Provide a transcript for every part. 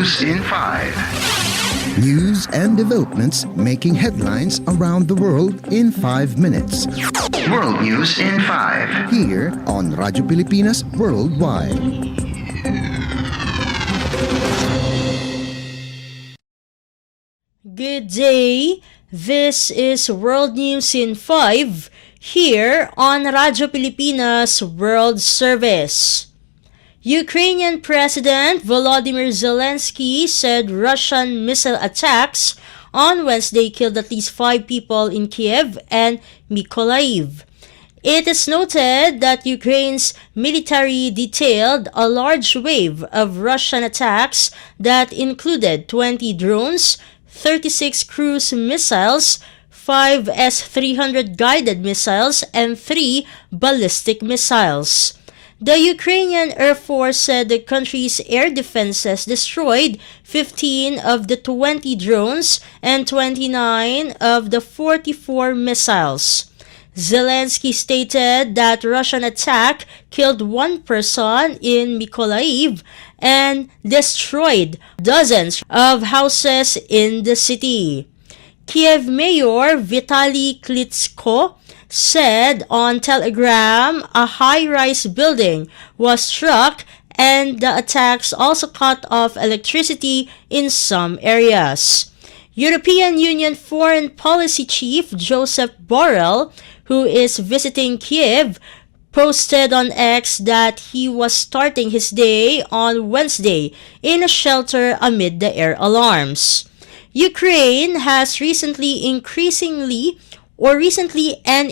News in 5. News and developments making headlines around the world in 5 minutes. World News in 5. Here on Radyo Pilipinas Worldwide. Good day. This is World News in 5 here on Radyo Pilipinas World Service. Ukrainian President Volodymyr Zelensky said Russian missile attacks on Wednesday killed at least 5 people in Kiev and Mykolaiv. It is noted that Ukraine's military detailed a large wave of Russian attacks that included 20 drones, 36 cruise missiles, 5 S-300 guided missiles, and 3 ballistic missiles. The Ukrainian Air Force said the country's air defenses destroyed 15 of the 20 drones and 29 of the 44 missiles. Zelensky stated that Russian attack killed 1 person in Mykolaiv and destroyed dozens of houses in the city. Kiev Mayor Vitaly Klitschko said on Telegram a high-rise building was struck and the attacks also cut off electricity in some areas. European Union Foreign Policy Chief Joseph Borrell, who is visiting Kiev, posted on X that he was starting his day on Wednesday in a shelter amid the air alarms. Ukraine has recently and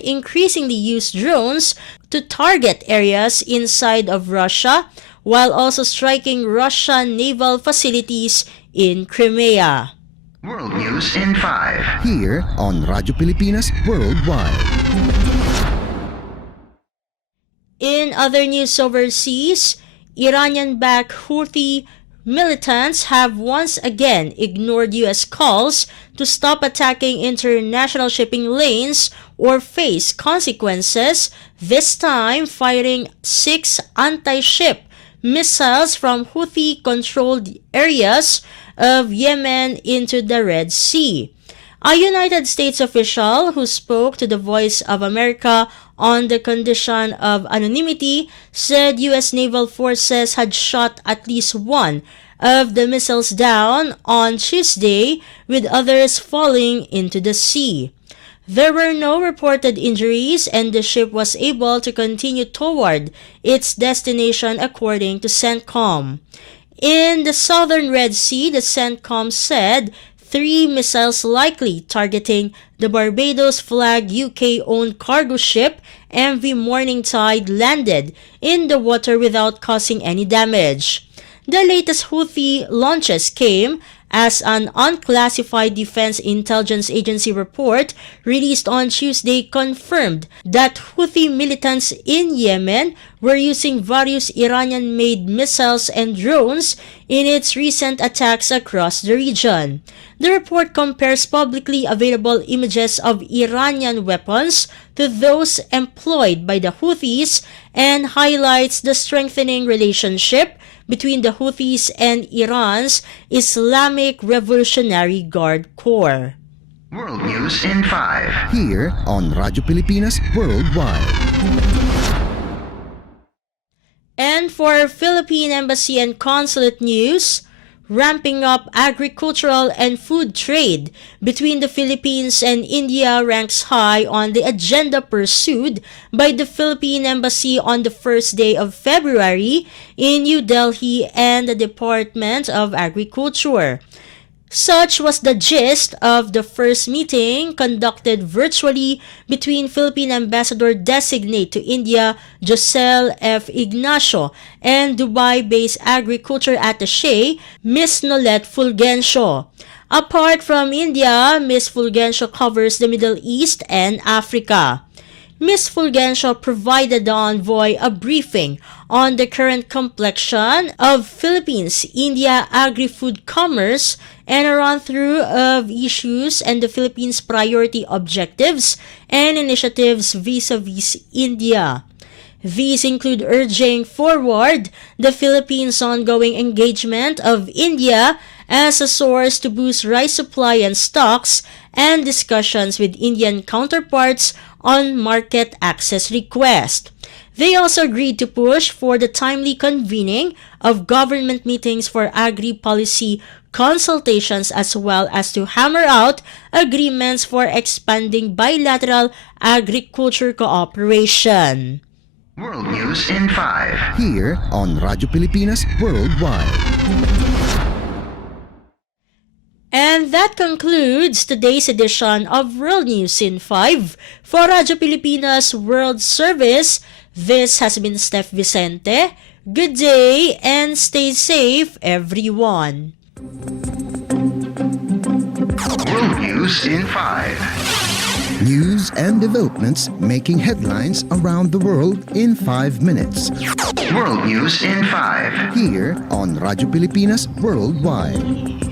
increasingly used drones to target areas inside of Russia, while also striking Russian naval facilities in Crimea. World News in 5. Here on Radyo Pilipinas Worldwide. In other news overseas, Iranian-backed Houthi militants have once again ignored U.S. calls to stop attacking international shipping lanes or face consequences, this time firing 6 anti-ship missiles from Houthi-controlled areas of Yemen into the Red Sea. A United States official who spoke to the Voice of America on the condition of anonymity said U.S. naval forces had shot at least 1 of the missiles down on Tuesday, with others falling into the sea. There were no reported injuries and the ship was able to continue toward its destination according to CENTCOM. In the southern Red Sea, the CENTCOM said 3 missiles likely targeting the Barbados-flagged UK-owned cargo ship MV Morningtide landed in the water without causing any damage. The latest Houthi launches came as an unclassified Defense Intelligence Agency report released on Tuesday confirmed that Houthi militants in Yemen were using various Iranian-made missiles and drones in its recent attacks across the region. The report compares publicly available images of Iranian weapons to those employed by the Houthis and highlights the strengthening relationship between the Houthis and Iran's Islamic Revolutionary Guard Corps. World News in 5. Here on Radyo Pilipinas Worldwide. And for Philippine Embassy and Consulate news, ramping up agricultural and food trade between the Philippines and India ranks high on the agenda pursued by the Philippine Embassy on the first day of February in New Delhi and the Department of Agriculture. Such was the gist of the first meeting conducted virtually between Philippine Ambassador-designate to India Josel F. Ignacio and Dubai-based Agriculture Attaché Ms. Nolette Fulgencio. Apart from India, Ms. Fulgencio covers the Middle East and Africa. Ms. Fulgencio provided the envoy a briefing on the current complexion of Philippines-India agri-food commerce and a run-through of issues and the Philippines' priority objectives and initiatives vis-a-vis India. These include urging forward the Philippines' ongoing engagement of India as a source to boost rice supply and stocks, and discussions with Indian counterparts on market access requests. They also agreed to push for the timely convening of government meetings for agri-policy consultations, as well as to hammer out agreements for expanding bilateral agriculture cooperation. World News in 5. Here on Radyo Pilipinas Worldwide. And that concludes today's edition of World News in 5. For Radyo Pilipinas World Service, this has been Steph Vicente. Good day and stay safe, everyone. World News in 5. News and developments making headlines around the world in 5 minutes. World News in 5. Here on Radyo Pilipinas Worldwide.